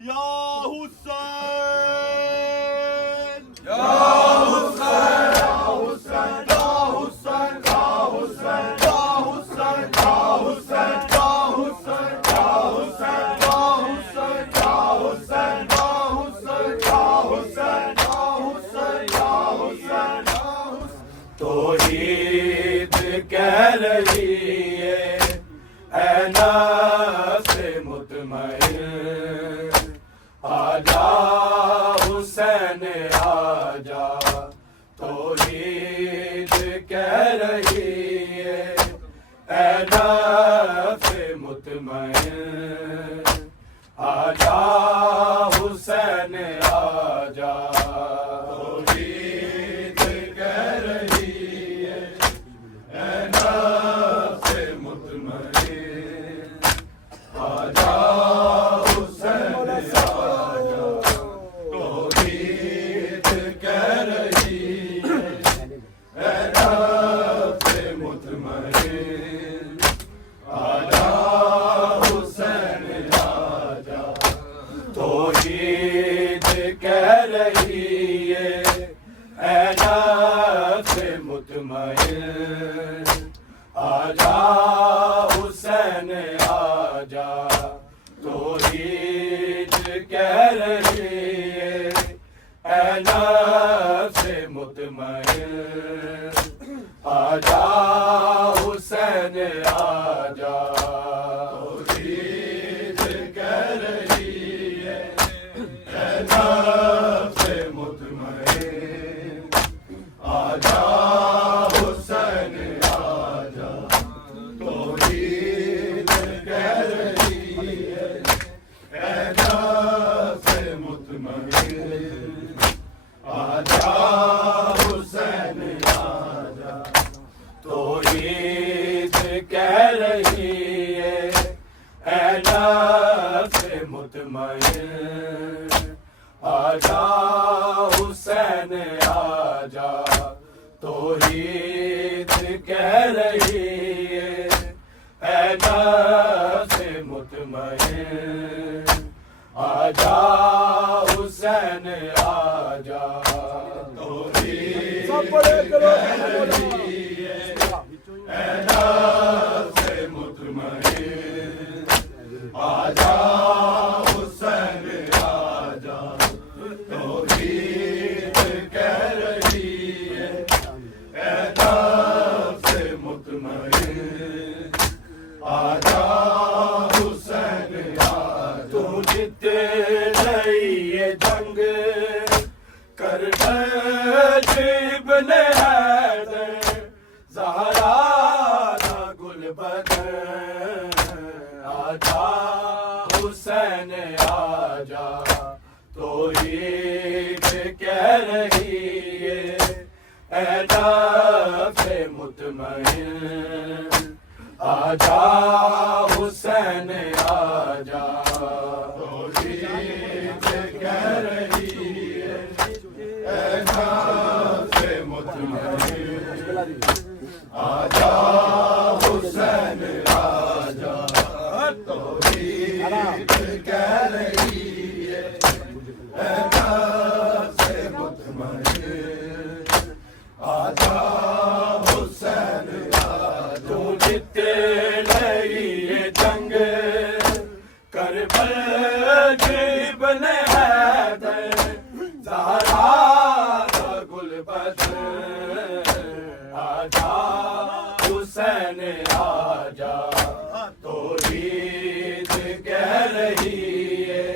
یا حسین یا حسین یا حسین یا حسین یا حسین یا حسین یا حسین یا حسین یا حسین یا حسین یا حسین یا حسین یا حسین یا حسین یا حسین توحید کہہ رہی ہے اے نفس مطمئن آجا حسین آجا توحید کہہ رہی ہے اے نفس مطمئن آجا حسین آجا توحید کہہ رہی ہے اے نفس مطمئن آجا حسین آجا توحید کہہ رہی ہے اے نفس مطمئن آجا حسین آجا توحید کہہ رہی ہے اے نفس مطمئن آجا حسین آجا توحید کہہ رہی ہے اے نفس مطمئن آجا حسین آجا توحید کہہ رہی ہے اے نفس مطمئن آجا حسین آجا توحید کہہ رہی ہے اے نفس مطمئن آجا حسین آجا توحید کہہ رہی ہے اے نفس مطمئن آجا حسین آجا توحید کہہ رہی ہے اے نفس مطمئن آجا حسین آجا توحید کہہ رہی ہے اے نفس مطمئن آجا حسین آجا توحید کہہ رہی ہے اے نفس مطمئن آجا حسین آجا تو جیت رہی ہے جنگ کر ابن حیدر زہرا دا گل بدر آجا حسین آجا توحید کہہ رہی ہے اے نفس مطمئن آجا حسین آجا توحید کہہ رہی ہے اے نفس مطمئن آجا حسین آجا توحید کہہ رہی ہے اے نفس مطمئن آجا حسین آجا تو جیت رہی ہے جنگ کربل ابن حیدر زہرا دا گل بدر آجا حسین آجا توحید کہہ رہی ہے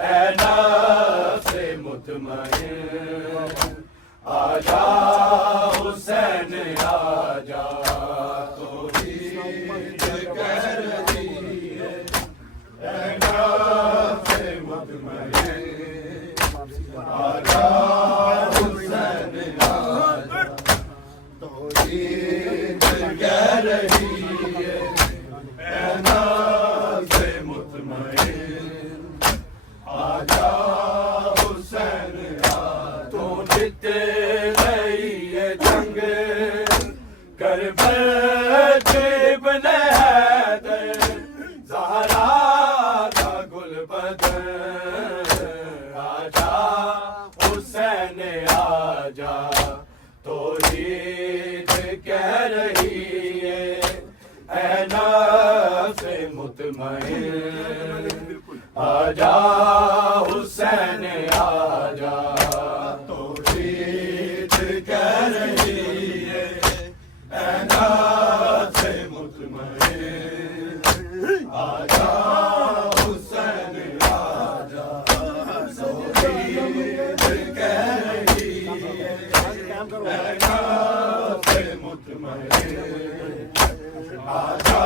اے نفس مطمئن آجا حسین آجا توحید کہہ رہی ہے اے نفس مطمئن آجا حسین آجا توحید کہہ رہی ہے اے نفس مطمئن آجا حسین آجا تو جیت رہی ہے جنگ کربل ابن حیدر زہرا دا گل بدر آجا حسین آجا توحید کہہ رہی ہے اے نفس مطمئن آجا حسین آجا توحید کہہ رہی ہے اے نفس مطمئن آجا حسین آجا توحید کہہ رہی ہے اے نفس مطمئن آجا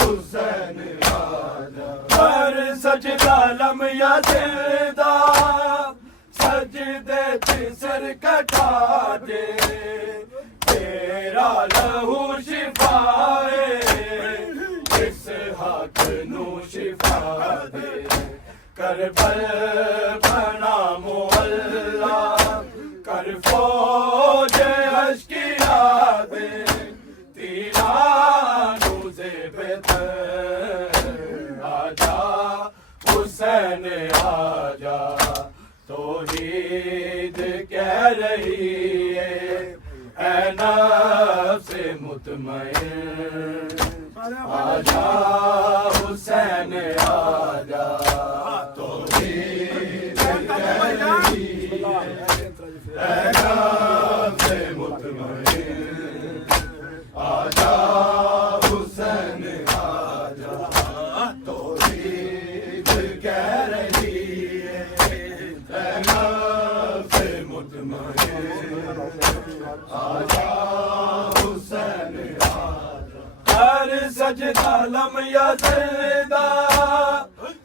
حسین آجا ہر سجدہ لمحہ زندہ سجدے تے سر کٹا دے تیرا لہو شفائے اس حق نو شفا دے کربل بنا مولا کر فوج اشکیا دے تیرانو زبتر آجا حسین آجا توحید کہہ رہی ہے اے نفس مطمئن آجا حسین آجا توحید کہہ رہی ہے اے نفس مطمئن آجا حسین آجا توحید کہہ رہی ہے اے نفس مطمئن آجا حسین آجا ہر سجدہ لمحہ زندہ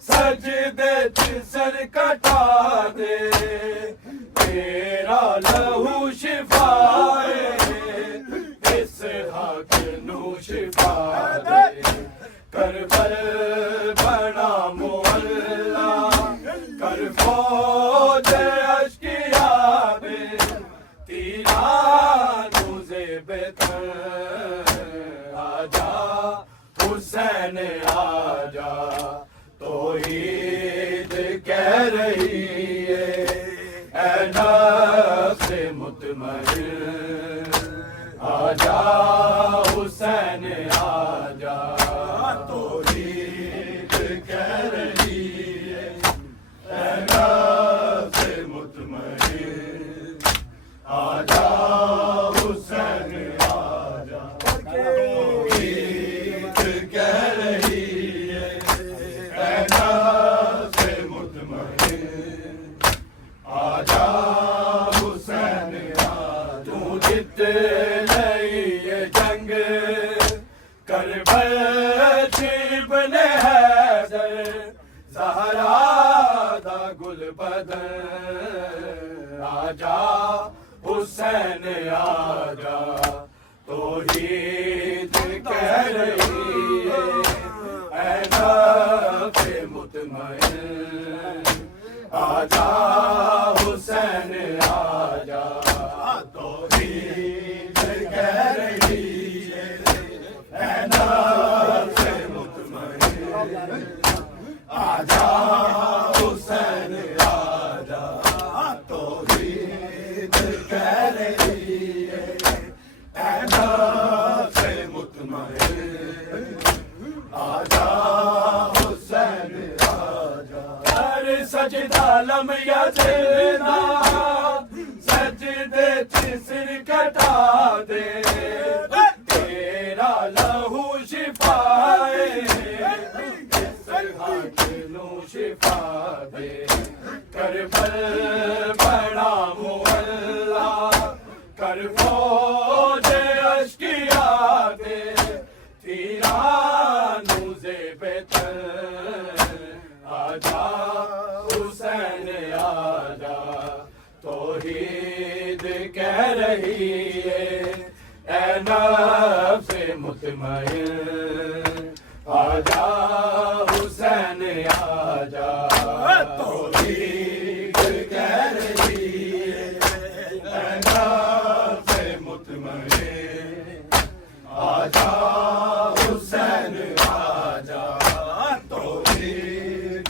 سجدے تے سر کٹا دے تیرا لہو شفائے اس حق نو شفا دے کربل بنا مولا کر فوج اشکیا دے تیرانو زبتر آجا حسین آجا توحید کہہ رہی ہے اے نفس مطمئن آجا حسین آجا توحید کہہ رہی ہے اے نفس مطمئن آجا حسین آجا توحید کہہ رہی ہے اے نفس مطمئن آجا حسین آجا تو جت نہیں یہ جنگ کربل ابن حیدر زہرا دا گل بدن آجا حسین آجا توحید کہہ رہی ہے اے نفس مطمئن آجا حسین آجا توحید کہہ رہی ہے اے نفس مطمئن آجا حسین آجا توحید کہہ رہی ہے اے نفس مطمئن آجا حسین آجا ہر سجدہ لمحہ زندہ سجدے تے سر کٹا دے تیرا لہو شفائے اس حق نو شفا دے کربل بنا مولا کر فوج اشکیا دے تیرانو زبتر آجا حسین آجا توحید کہہ رہی ہے اے نفس مطمئن آجا حسین آجا توحید کہہ رہی ہے اے نفس مطمئن آجا حسین آجا توحید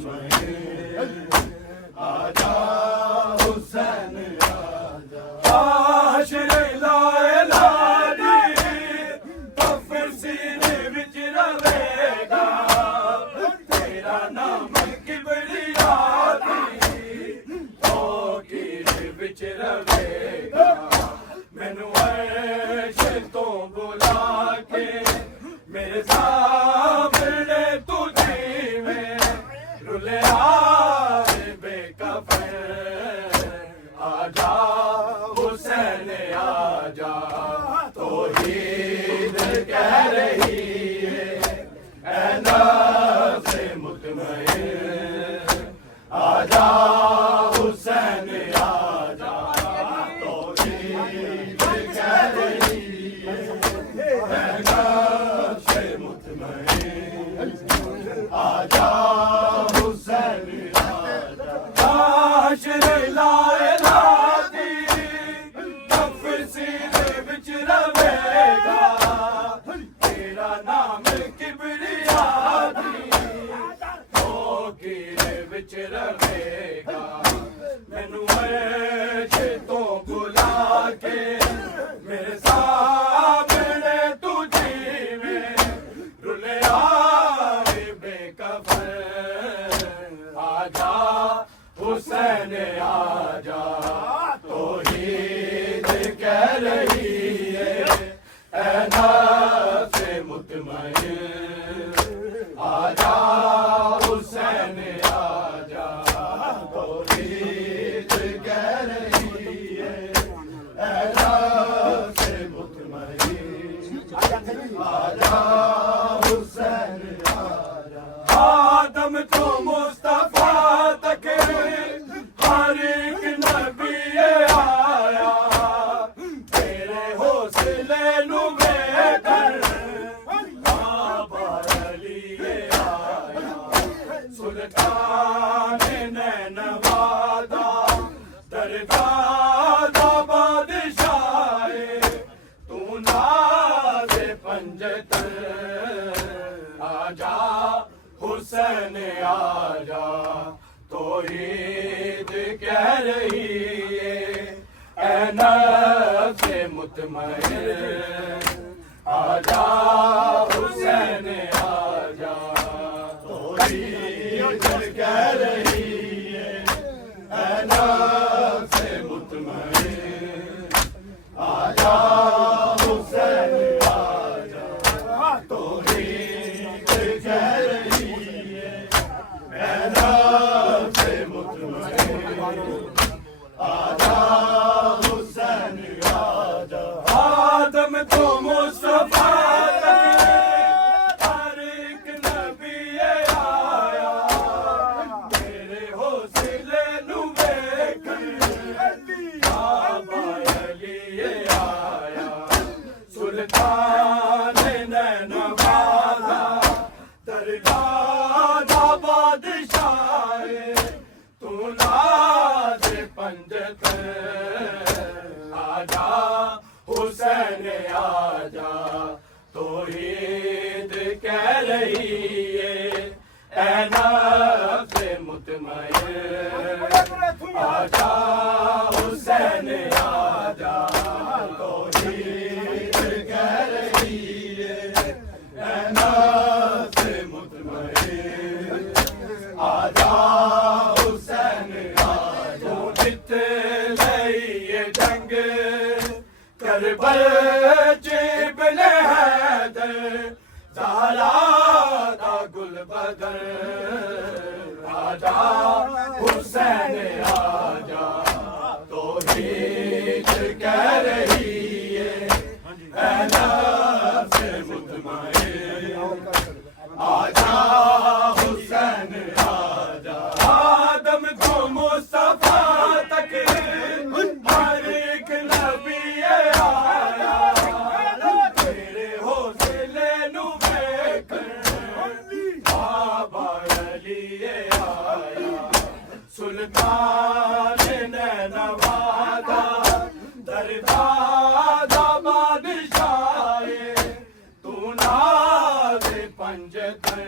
مطمئن آجا حسین آجا عاشق لا الہ دی کفر سینے وچ رہے گا تیرا نام کبریا دی توقیر وچ رہے گا مینوں عرش تو بلا کے میرے سامنے تجھے میں رلیا بے کفن آجا حسین آجا توحید کہہ رہی ہے اے نفس مطمئن آجا حسین آجا توحید کہہ رہی ہے اے نفس مطمئن آجا حسین آجا عاشق لا الہ دی کفر سینے وچ رہے گا تیرا نام کبریا دی توقیر وچ رہے گا مینوں عرش تو بلا کے میرے سامنے تجھے میں رلیا بے کفن آجا حسین آجا توحید کہہ رہی ہے اے نفس مطمئن آجا حسین آجا توحید کہہ رہی ہے اے نفس مطمئن آجا حسین آجا آدم تو مصطفیٰ تک ہر ایک نبی آیا تیرے حوصلے نو بے کر بابا علی آیا سلطان نینوا دا درگاہ دا بادشاہ تو ناز پنجتن آجا حسین آجا توحید کہہ رہی ہے اے نفس مطمئن آجا حسین آجا توحید کہہ رہی ہے اے نفس مطمئن آجا حسین آجا توحید کہہ رہی ہے اے نفس مطمئن آجا حسین آجا آدم تو مصطفیٰ تک ہر ایک نبی آیا تیرے حوصلے نو ویکھ بابا علی آیا سلطان نینوا دا درگاہ دا بادشاہ تو ناز پنجتن آجا حسین آجا توحید کہہ رہی ہے اے نفس مطمئن آجا حسین آجا توحید کہہ رہی ہے اے نفس مطمئن آجا حسین آجا تو جت لئیے جنگ کربل ابن حیدر زہرا دا گل بدر آجا حسین آجا توحید کہہ رہی ہے اے نفس مطمئن آجا حسین آجا آدم کو مصطفیٰ تک ہر ایک نبی آیا تیرے حوصلے نو ویکھ بابا علی آیا سلطان نینوا دا درگاہ دا بادشاہ تو ناز پنجتن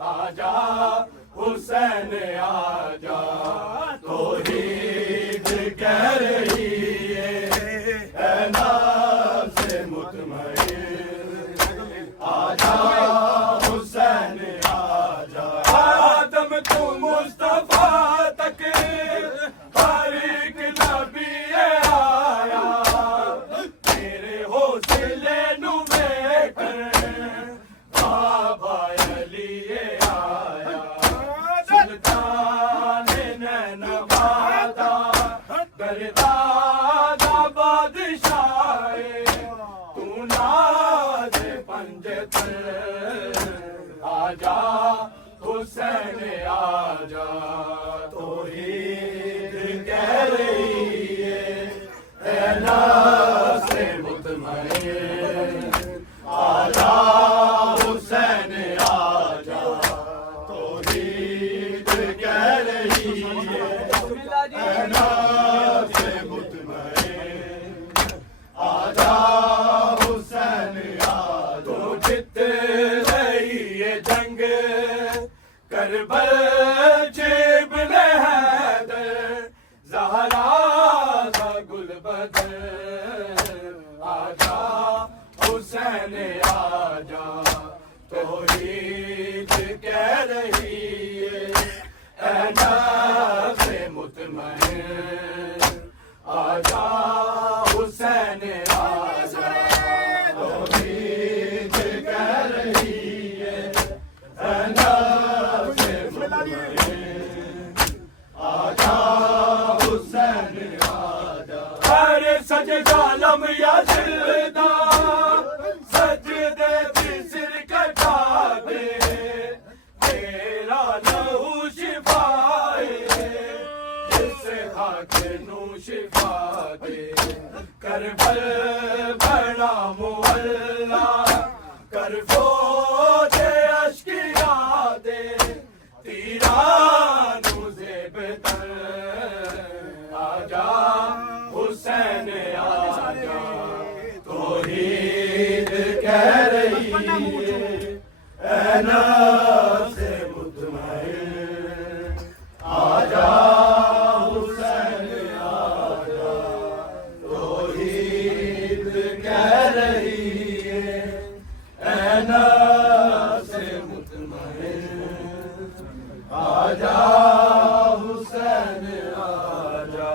آجا حسین آجا توحید کہہ رہی ہے اے نفس مطمئن آجا حسین آجا آدم تو مصطفیٰ تک ہر ایک نبی آیا تیرے حوصلے نو ویکھ بابا علی آیا سلطان نینوا دا گردادا بادشاہ تو ناز پنجتن آجا حسین آجا توحید کہہ رہی ہے اے نفس مطمئن آجا حسین آجا توحید کہہ رہی ہے اے نفس مطمئن آجا حسین آجا تو جت رہی ہے جنگ کربل ابن حیدر زہرا کا گل بدر آجا حسین آجا توحید کہہ رہی ہے اے نفس مطمئن آجا حسین آجا توحید کہہ رہی ہے اے نفس مطمئن آجا حسین آجا ہر سجدہ لم یزلدا سجدے بھی سر کٹا دے تیرا لہو شفائے اس خاک نو شفا دے کربل بڑا مولا کر فوج اشکیا دے تیرانو زیب تر آجا حسین آجا توحید کہہ رہی ہے اے نفس مطمئن آجا حسین آجا توحید کہہ رہی ہے اے نفس مطمئن آجا حسین آجا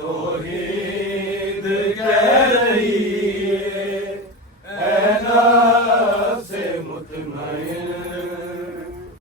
توحید کہہ رہی ہے اے نفس مطمئن